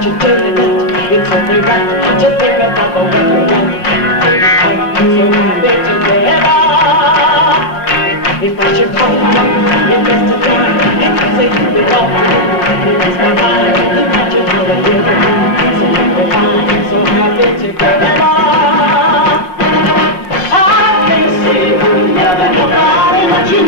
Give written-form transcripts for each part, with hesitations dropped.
what you're doing it. It's only right to think about the way you're running. So happy together. If I should call you, you're best to try. And you say you belong. It's my mind. What you're doing it. So we're fine. So happy together. I can't see you loving nobody but you.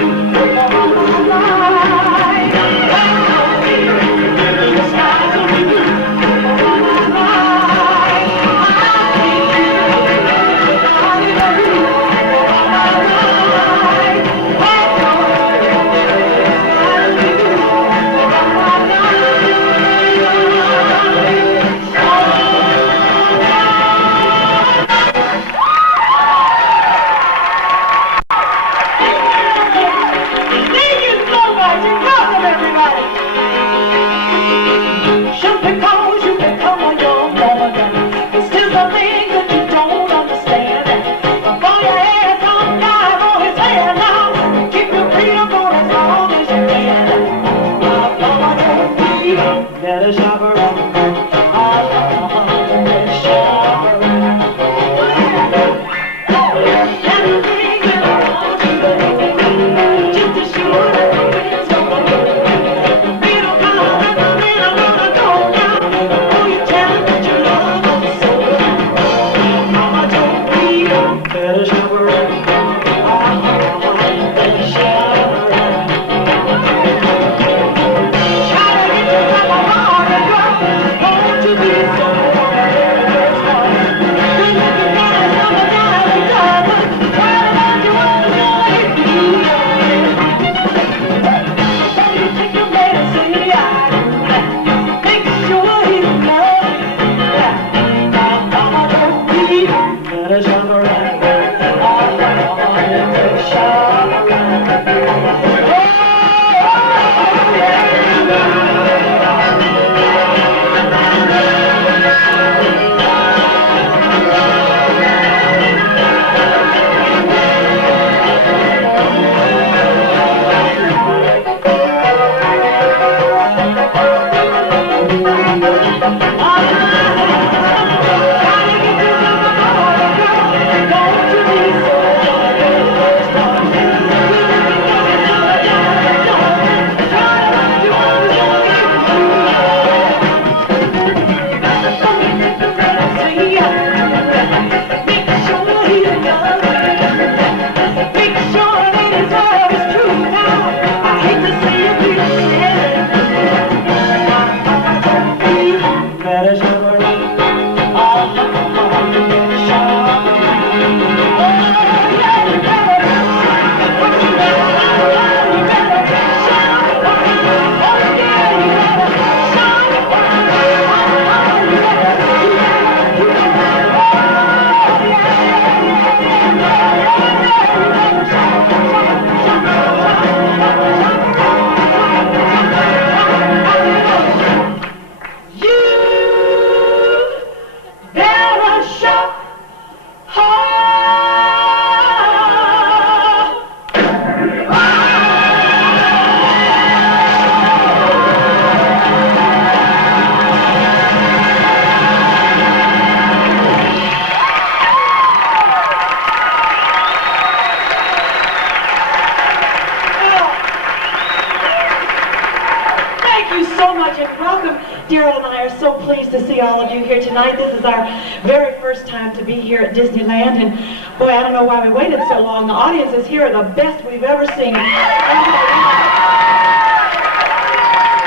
To see all of you here tonight. This is our very first time to be here at Disneyland, and boy, I don't know why we waited so long. The audiences here are the best we've ever seen.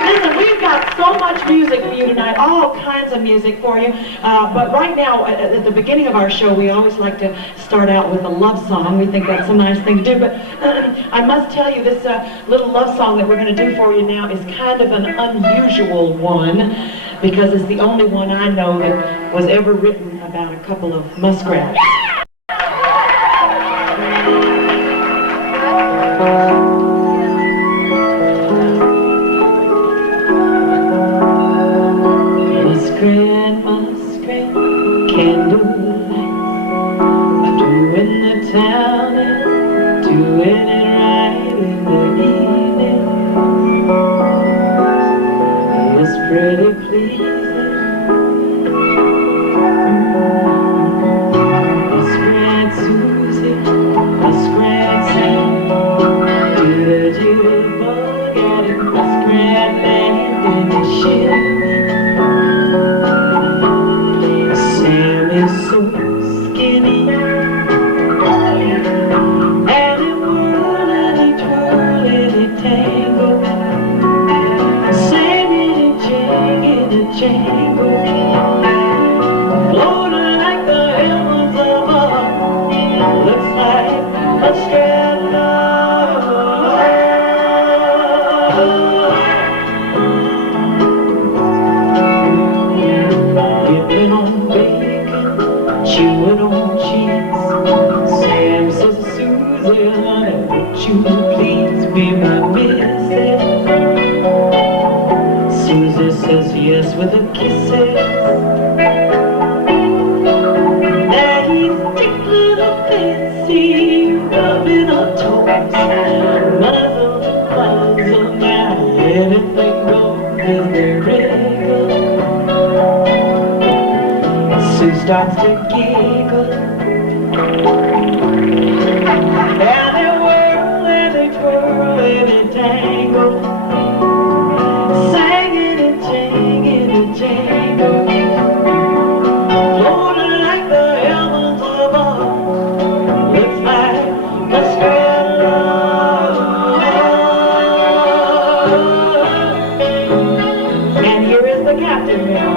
Listen, we've got so much music for you tonight, all kinds of music for you, but right now, at the beginning of our show, we always like to start out with a love song. We think that's a nice thing to do, but I must tell you, this little love song that we're going to do for you now is kind of an unusual one, because it's the only one I know that was ever written about a couple of muskrats. Muskrat, muskrat, candlelight, doing the town and doing it right in the evening. It's pretty pleasing me rubbing her toes. Muzzle, muzzle, now anything goes as they wriggle. Sue starts to giggle, and they whirl and they twirl and they tangle, singing and jinging and jangle, floating like the heavens above. Looks like a spread love. And here is the captain now.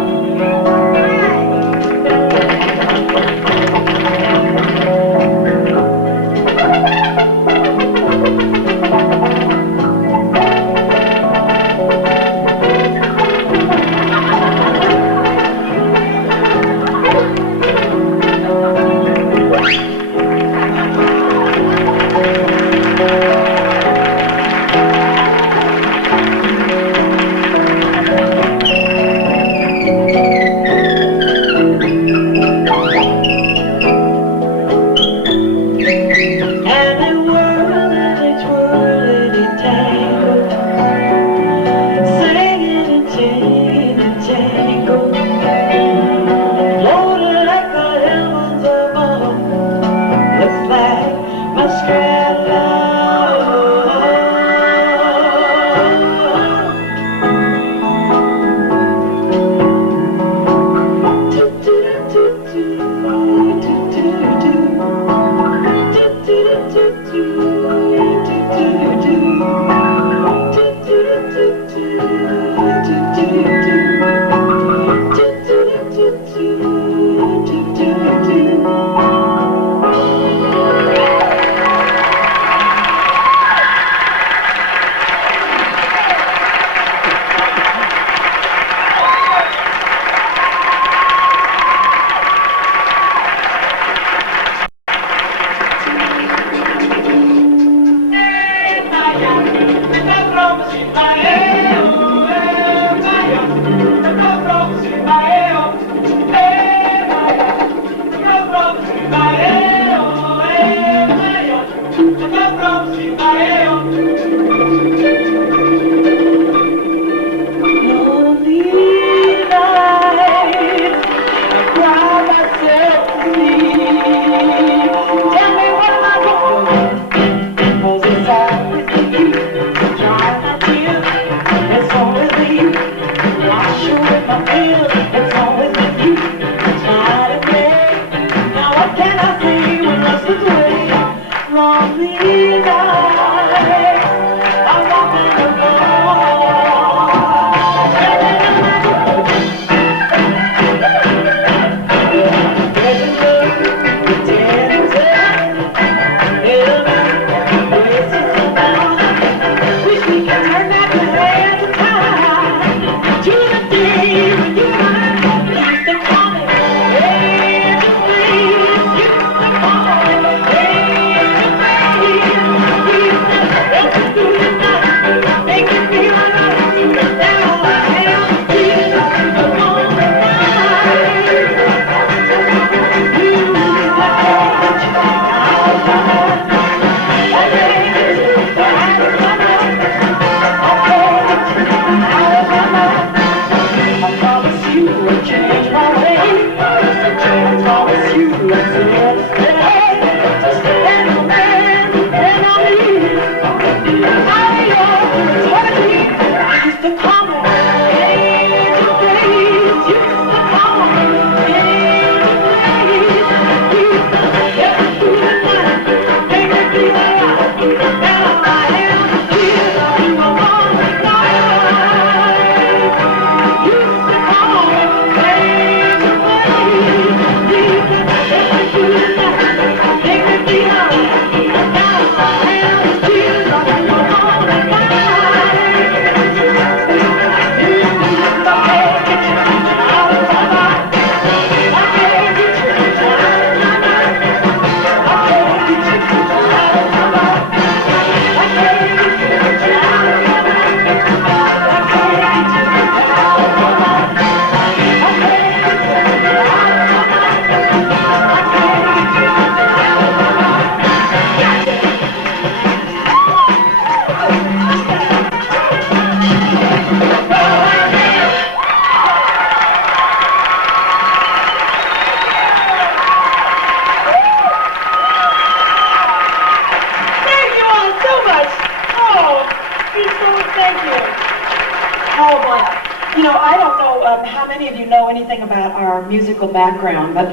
many of you know anything about our musical background, but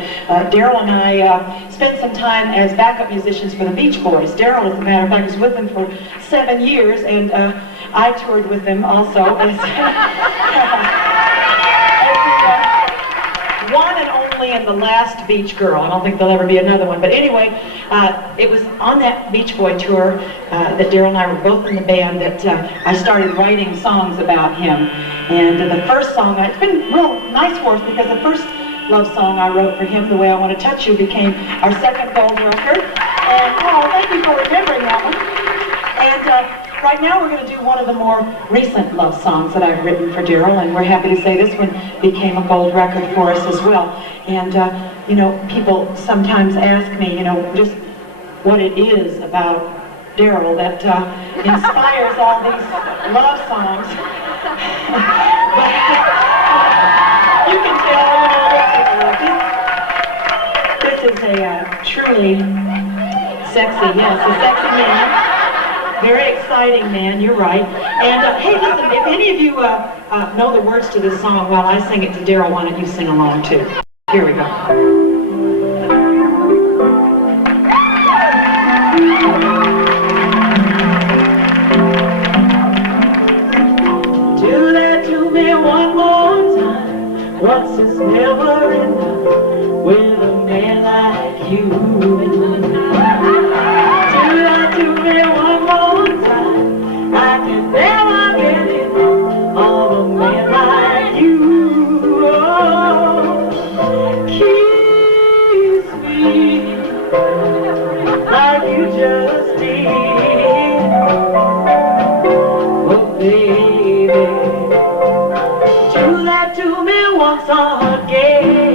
Daryl and I spent some time as backup musicians for the Beach Boys. Daryl, as a matter of fact, was with them for 7 years, and I toured with them also as one and only and the last Beach Girl. I don't think there'll ever be another one. But anyway, it was on that Beach Boy tour that Daryl and I were both in the band that I started writing songs about him. And the first song, it's been real nice for us because the first love song I wrote for him, The Way I Want to Touch You, became our second gold record. And oh, thank you for remembering that one. And right now we're going to do one of the more recent love songs that I've written for Daryl, and we're happy to say this one became a gold record for us as well. And you know, people sometimes ask me, you know, just what it is about Daryl that inspires all these love songs. But you can tell, you know, this is a truly sexy, yes, a sexy man. Very exciting man, you're right. And hey, listen, if any of you know the words to this song while I sing it to Daryl, why don't you sing along too? Here we go. Do that to me one more time. What's this never enough with a man like you? Do that to me one more time. I can never get enough of a man like you. Oh, kiss me like you just did. Oh, baby, do that to me once again.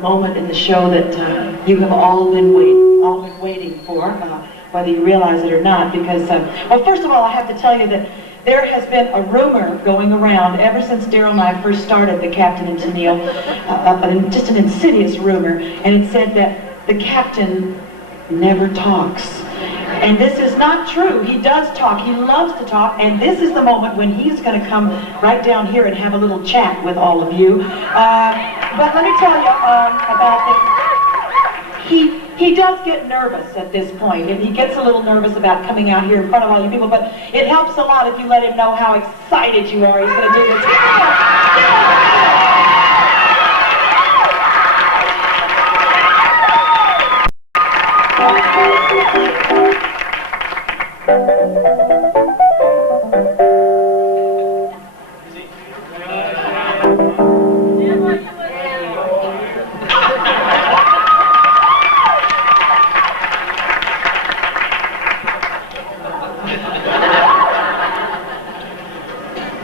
moment in the show that you have all been waiting for, whether you realize it or not. Because, well, first of all, I have to tell you that there has been a rumor going around ever since Daryl and I first started the Captain and Tennille, just an insidious rumor, and it said that the Captain never talks. And this is not true. He does talk. He loves to talk. And this is the moment when he's going to come right down here and have a little chat with all of you. But let me tell you about this. He does get nervous at this point, and he gets a little nervous about coming out here in front of all you people. But it helps a lot if you let him know how excited you are. He's going to do this.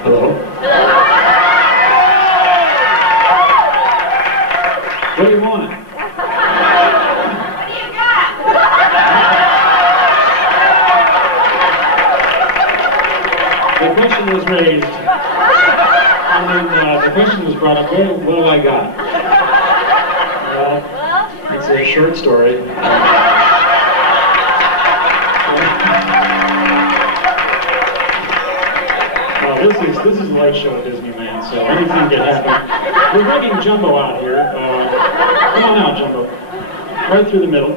Hello? What do you want? What do you got? The question was raised, and then the question was brought up, what have I got? Well, it's a short story. This is a light show at Disneyland, so anything can happen. We're bringing Jumbo out here. Come on out, Jumbo. Right through the middle.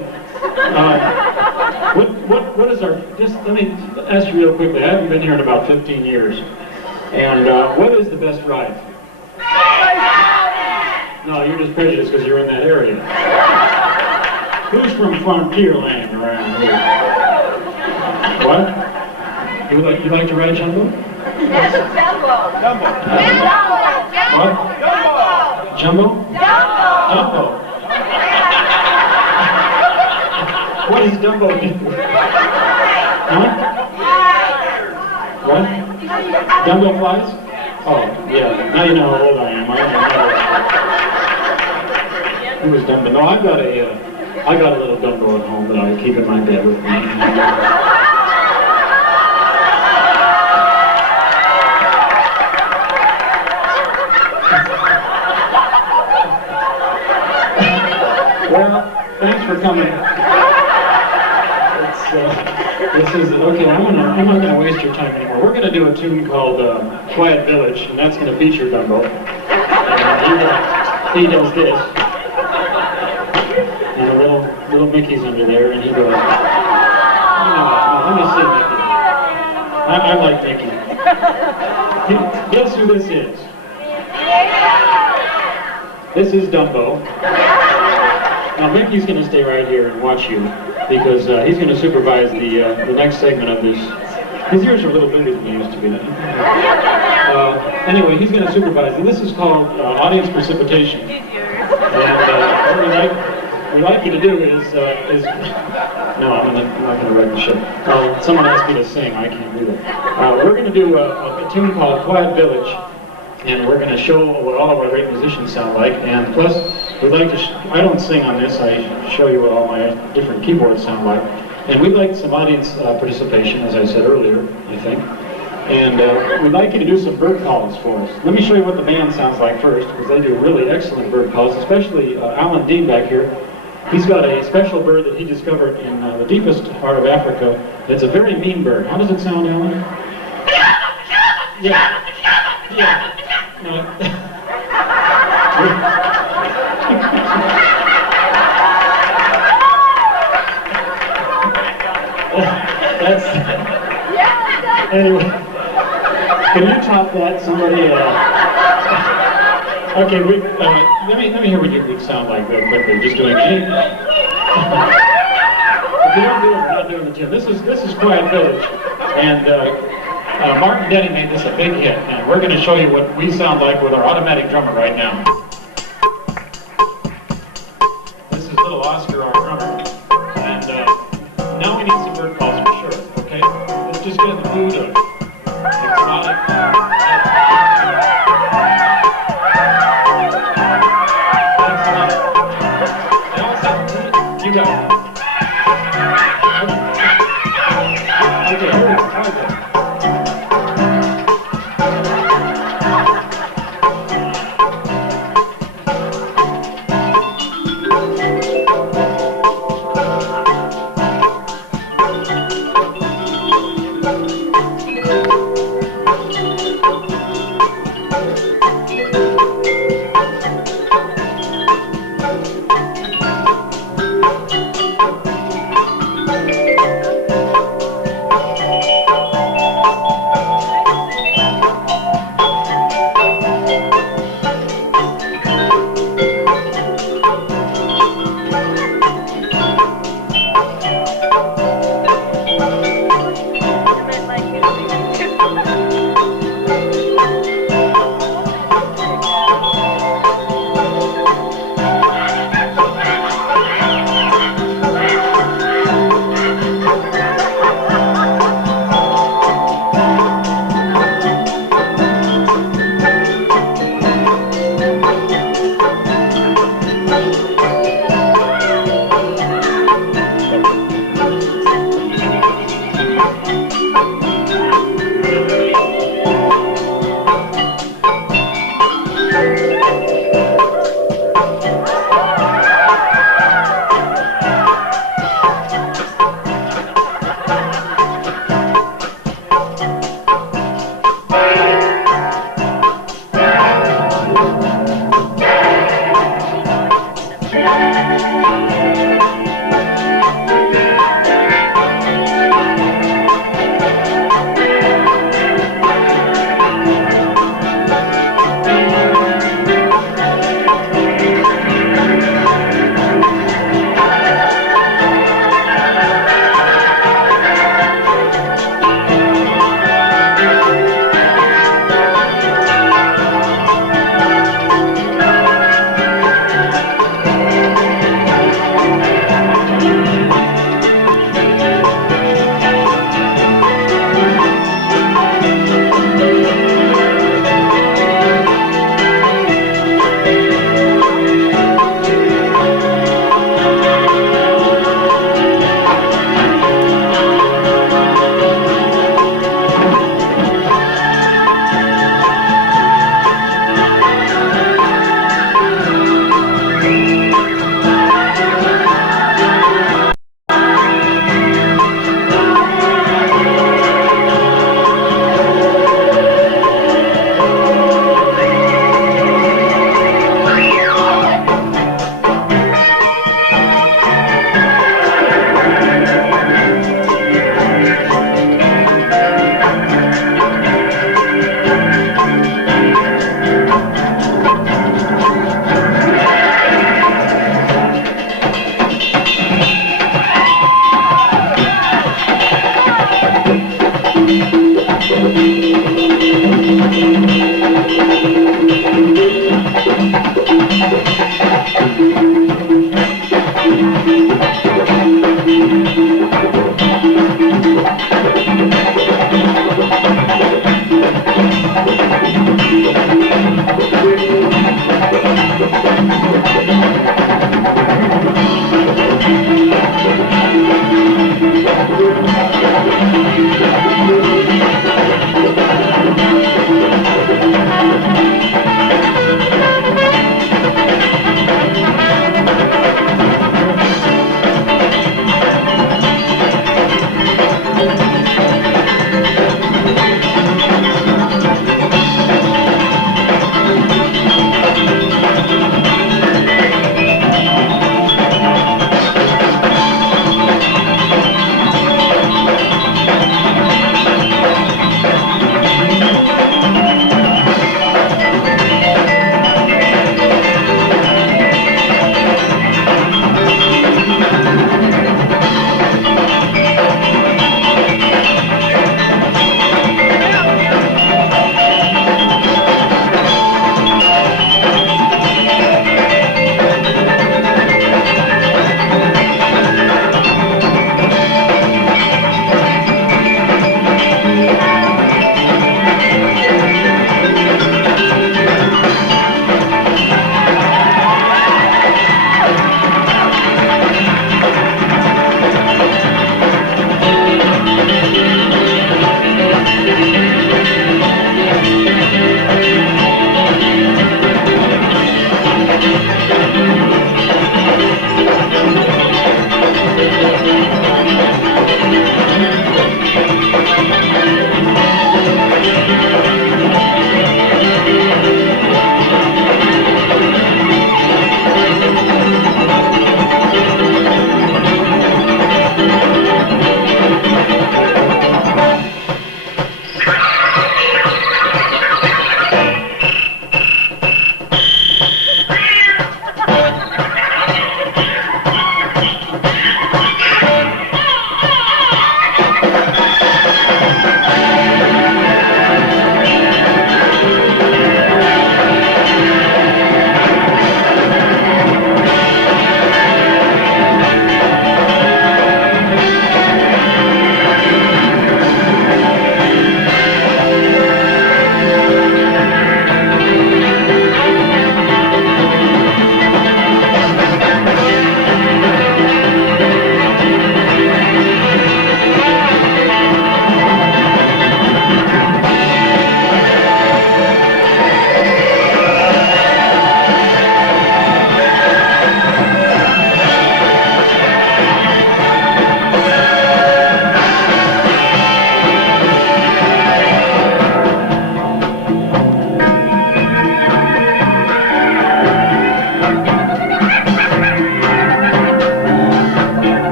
What is our? Just let me ask you real quickly. I haven't been here in about 15 years, and what is the best ride? No, you're just prejudiced because you're in that area. Who's from Frontierland around here? What? You like to ride Jumbo? Yes, Jumbo. Jumbo. What? Jumbo. Jumbo? What does Jumbo do? Huh? What? Jumbo flies? Oh, yeah. Now you know how old I am. Who is Dumbo? No, I got a little Dumbo at home that I keep in my bed with me. Well, thanks for coming. This is okay. I'm not gonna waste your time anymore. We're gonna do a tune called "Quiet Village," and that's gonna feature Dumbo. And he does this, and a little Mickey's under there, and he goes. Let me see Mickey. I like Mickey. Guess who this is? This is Dumbo. Now Mickey's going to stay right here and watch you because he's going to supervise the next segment of this. His ears are a little bigger than they used to be. Anyway, he's going to supervise, and this is called audience precipitation. And what we'd like you to do is no, I'm not going to write the show. Someone asked me to sing. I can't do that. We're going to do a tune called "Quiet Village." And we're going to show what all of our great musicians sound like, and plus, we'd like to, I don't sing on this, I show you what all my different keyboards sound like, and we'd like some audience participation, as I said earlier, I think, and we'd like you to do some bird calls for us. Let me show you what the band sounds like first, because they do really excellent bird calls, especially Alan Dean back here. He's got a special bird that he discovered in the deepest part of Africa. It's a very mean bird. How does it sound, Alan? Yeah. Yeah. No. That's anyway. Can you top that? Somebody. Okay. Let me hear what you would sound like real quickly. Just doing it. If you don't do it, we're not doing the tune. This is Quiet Village, and. Martin Denny made this a big hit, and we're going to show you what we sound like with our automatic drummer right now. This is little Oscar, our drummer, and now we need some bird calls for sure, okay? Let's just get in the mood of exotic. Excellent.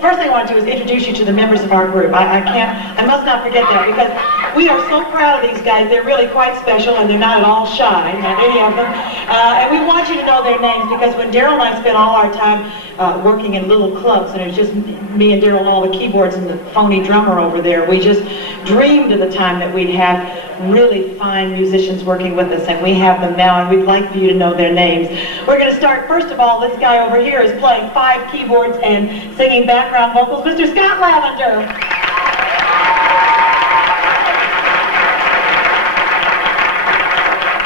First thing I want to do is introduce you to the members of our group. I must not forget that, because we are so proud of these guys. They're really quite special, and they're not at all shy, not any of them. And we want you to know their names, because when Daryl and I spent all our time working in little clubs, and it was just me and Daryl and all the keyboards and the phony drummer over there, we just dreamed of the time that we'd have really fine musicians working with us, and we have them now, and we'd like for you to know their names. We're going to start, first of all, this guy over here is playing 5 keyboards and singing background vocals, Mr. Scott Lavender.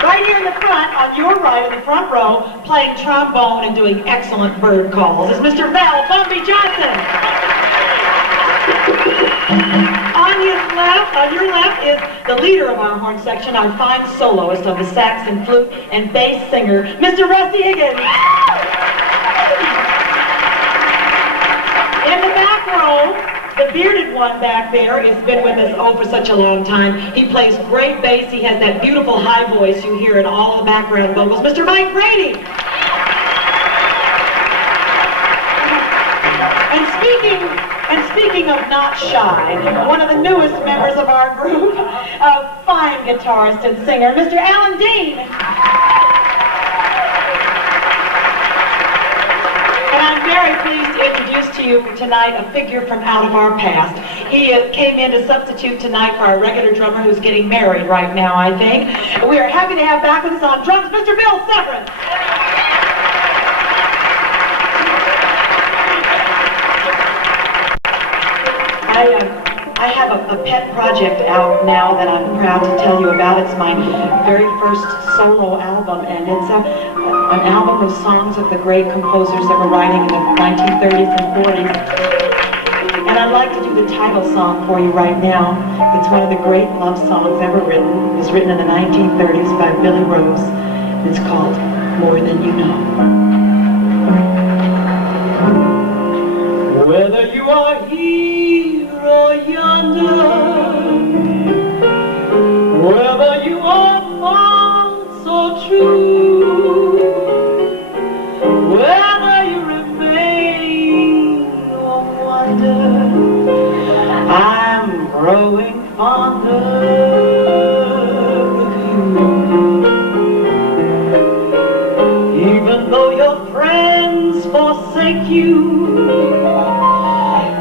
Right here in the front, on your right, in the front row, playing trombone and doing excellent bird calls, is Mr. Val Bumby Johnson. On your left is the leader of our horn section, our fine soloist of the sax and flute and bass singer, Mr. Rusty Higgins. In the back row, the bearded one back there has been with us for such a long time. He plays great bass. He has that beautiful high voice you hear in all the background vocals, Mr. Mike Brady. And speaking of not shy, one of the newest members of our group, a fine guitarist and singer, Mr. Alan Dean. And I'm very pleased to introduce to you tonight a figure from out of our past. He came in to substitute tonight for our regular drummer who's getting married right now, I think. We are happy to have back with us on drums, Mr. Bill Severance. I have a pet project out now that I'm proud to tell you about. It's my very first solo album, and it's an album of songs of the great composers that were writing in the 1930s and 40s. And I'd like to do the title song for you right now. It's one of the great love songs ever written. It was written in the 1930s by Billy Rose. It's called More Than You Know. Whether you are here or yonder, whether you are false or true, whether you remain or wonder, I'm growing fonder of you. Even though your friends forsake you,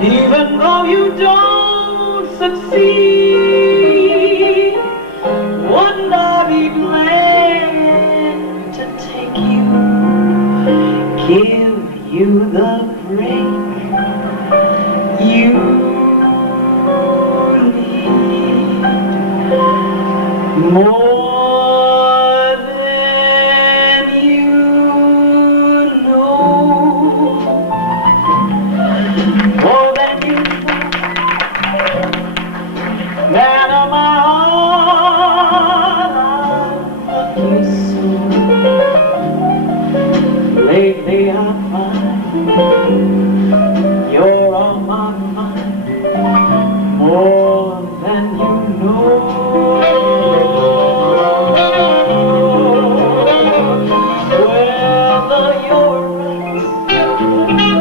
even though you don't succeed, wouldn't I be glad to take you, give you the break you need, more than you know. More than you know, man of my heart, I love you so. Lately I find you're on my mind, more than you know. Whether you're right,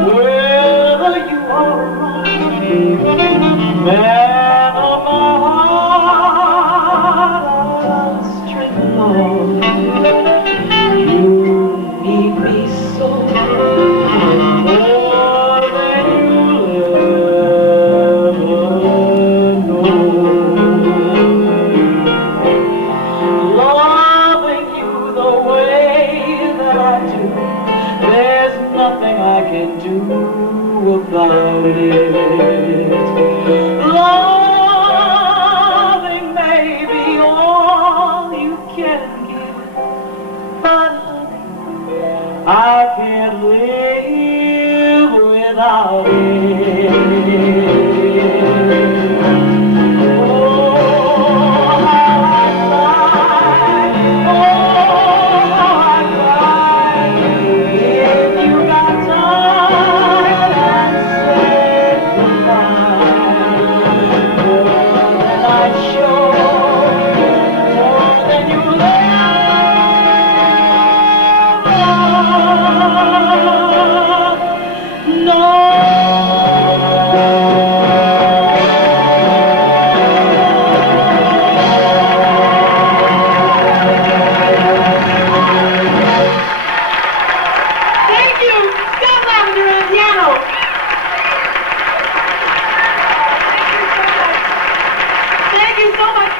whether you are wrong, man of my heart, I string along. You need me so, more than you'll ever know. Loving you the way that I do, there's nothing I can do about it. Loving may be all you can give, but I can't live without it. Oh, how I cry, oh, how I cry, if you got time and said goodbye. More than I show, more than you ever know. Thank you, Scott Lavender on piano. Thank you so much.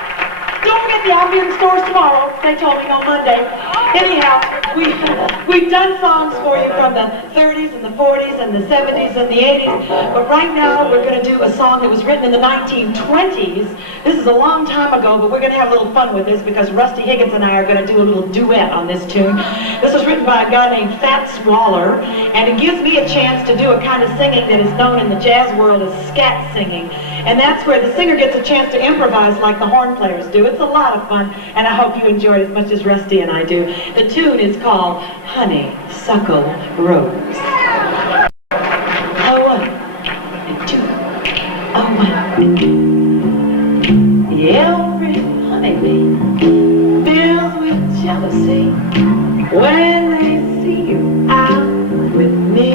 Don't forget the album in stores tomorrow. They told me on Monday. Anyhow. We've done songs for you from the 30s and the 40s and the 70s and the 80s, but right now we're going to do a song that was written in the 1920s. This is a long time ago, but we're going to have a little fun with this because Rusty Higgins and I are going to do a little duet on this tune. This was written by a guy named Fat Swaller, and it gives me a chance to do a kind of singing that is known in the jazz world as scat singing. And that's where the singer gets a chance to improvise like the horn players do. It's a lot of fun, and I hope you enjoy it as much as Rusty and I do. The tune is called Honeysuckle Rose. A 1 and 2, a 1. Every honeybee fills with jealousy when they see you out with me.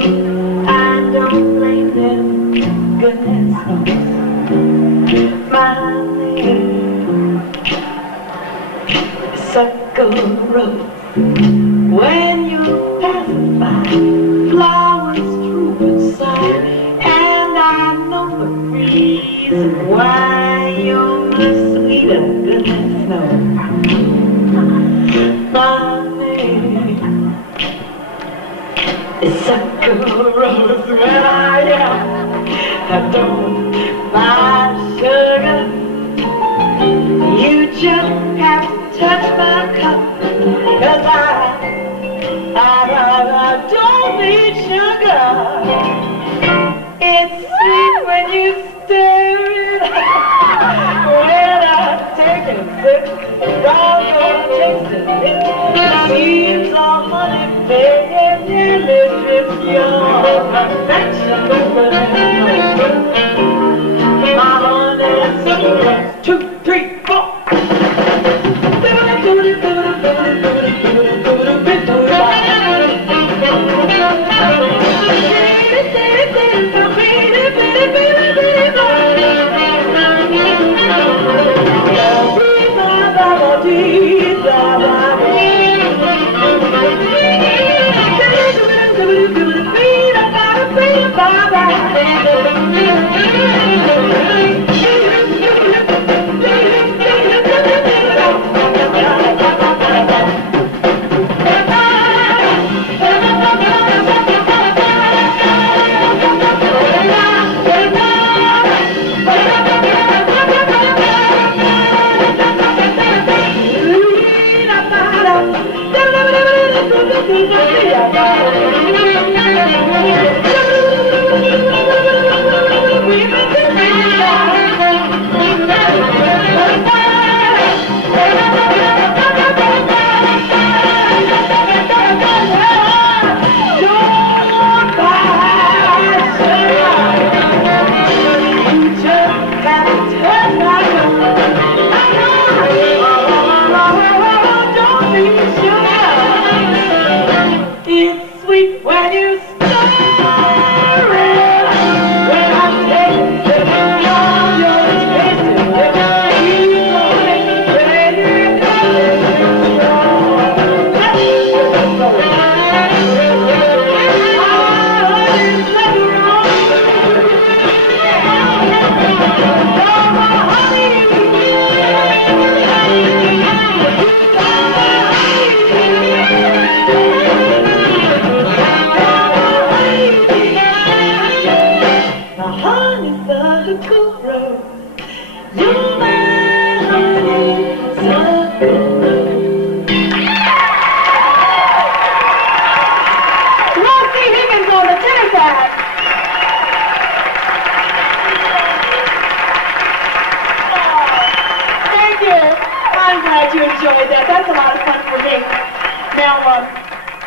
I don't blame them, goodness knows. My honeysuckle rose, when you pass by, flowers droop inside, and I know the reason why you're much sweeter, goodness knows. My honeysuckle rose, when I don't buy sugar, you just have to touch my cup, 'cause I don't need sugar. It's sweet when you stir it, when I take a sip, doggone tasting it, seems all honey, baby, delicious, your perfection, my honeysuckle rose. 2, 3, 4.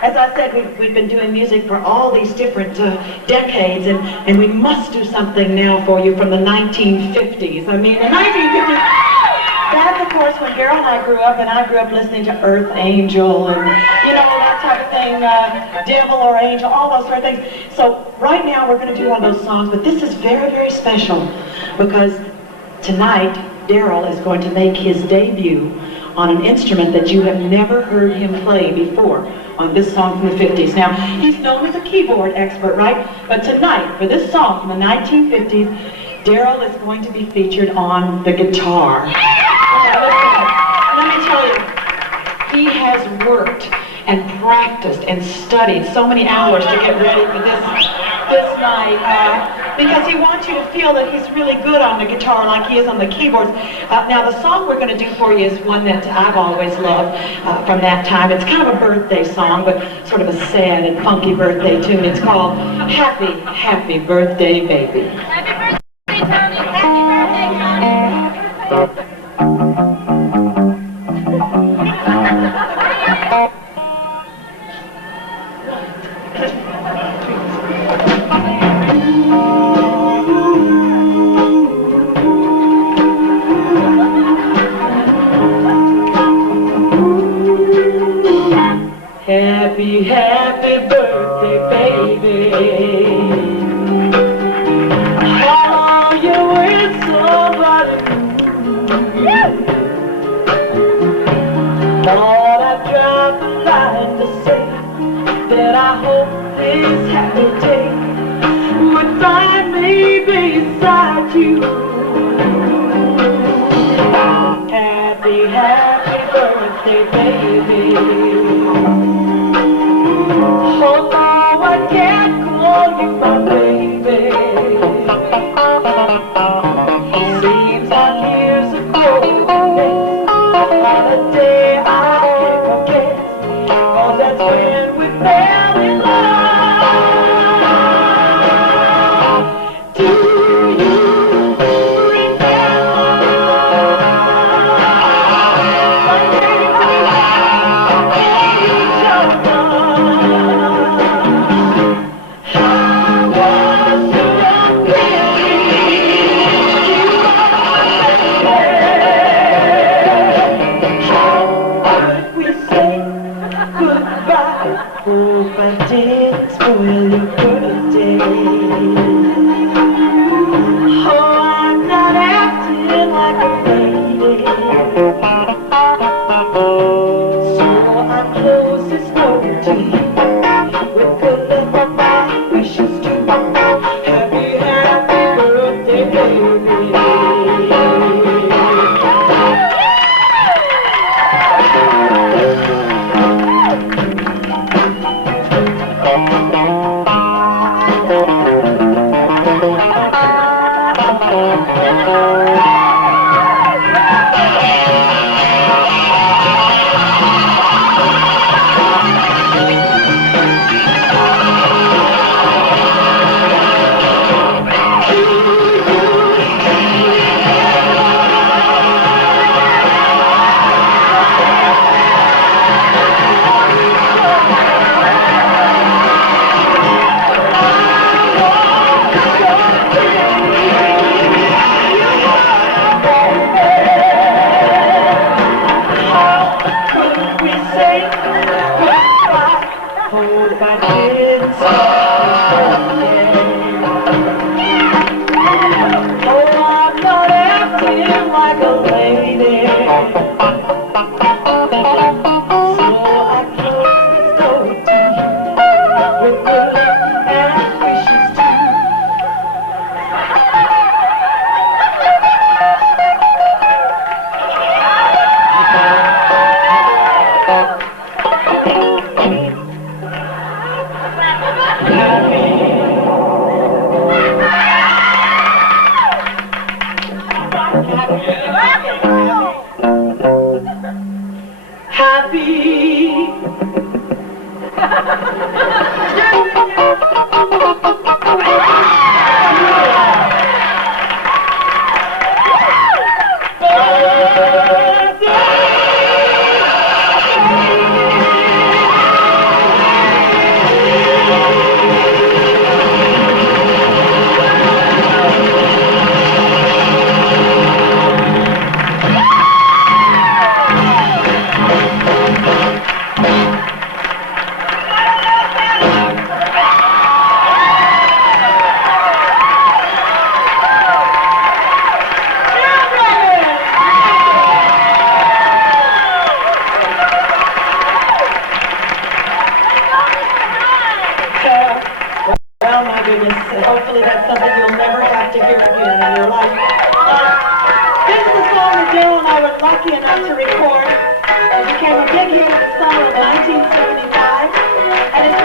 As I said, we've been doing music for all these different decades, and we must do something now for you from the 1950s. I mean, the 1950s, that's of course when Carol and I grew up, and I grew up listening to Earth Angel and, you know, that type of thing, Devil or Angel, all those sort of things. So right now we're going to do one of those songs, but this is very, very special because tonight Daryl is going to make his debut on an instrument that you have never heard him play before on this song from the 50s. Now, he's known as a keyboard expert, right? But tonight, for this song from the 1950s, Daryl is going to be featured on the guitar. Now, listen, let me tell you, he has worked and practiced and studied so many hours to get ready for this night, because he wants you to feel that he's really good on the guitar like he is on the keyboards. Now the song we're going to do for you is one that I've always loved from that time. It's kind of a birthday song, but sort of a sad and funky birthday tune. It's called Happy, Happy Birthday, Baby. Happy birthday, Tony. Happy birthday, Tony. Happy, happy birthday, baby. Oh, you with somebody new. Thought I'd drop a line to say that I hope this happy day would find me beside you. Happy, happy birthday, baby. Although I can't call you my baby, seems like years ago, on a day I can't forget, 'cause that's when we fell in love. Do you hope I didn't spoil your birthday. Oh, I'm not acting like a lady, so I close this note to you with good luck of my wishes to you. Happy, happy birthday, baby. Hope I didn't oh, I'm not acting like a lady, so I close this door to you with good luck and wishes too. Oh my goodness, hopefully that's something you'll never have to hear again in your life. This is a song that Dale and I were lucky enough to record. It became a big hit in the summer of 1979.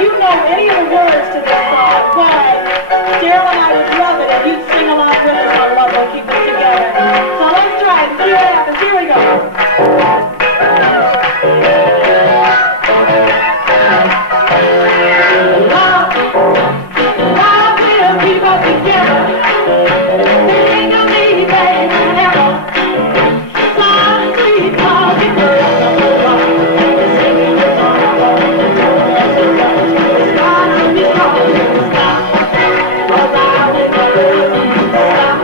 you know any of the words to this song, but Daryl and I would love it if you'd sing along with us on Love Will Keep Us Together. So let's try it and see what happens. Here we go. Love will keep us together. There ain't no need, baby, ever. Some sweet talking girls on the rock. Singing the song about the door as it runs. It's gotta be strong to stop. 'Cause I will never stop.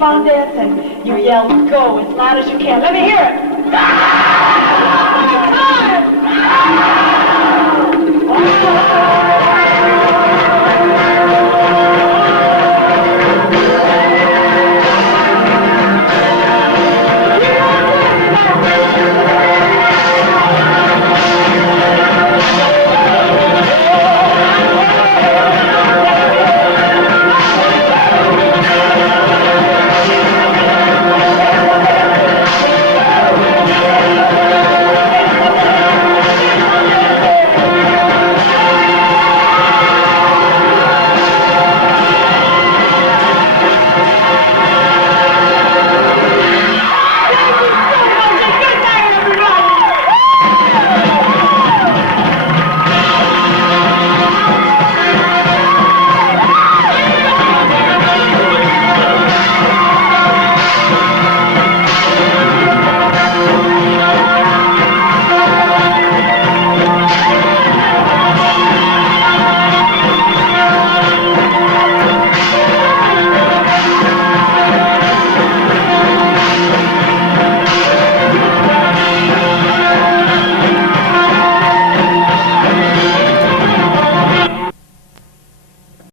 keep on dancing. You yell, go, as loud as you can. Let me hear it. One more time.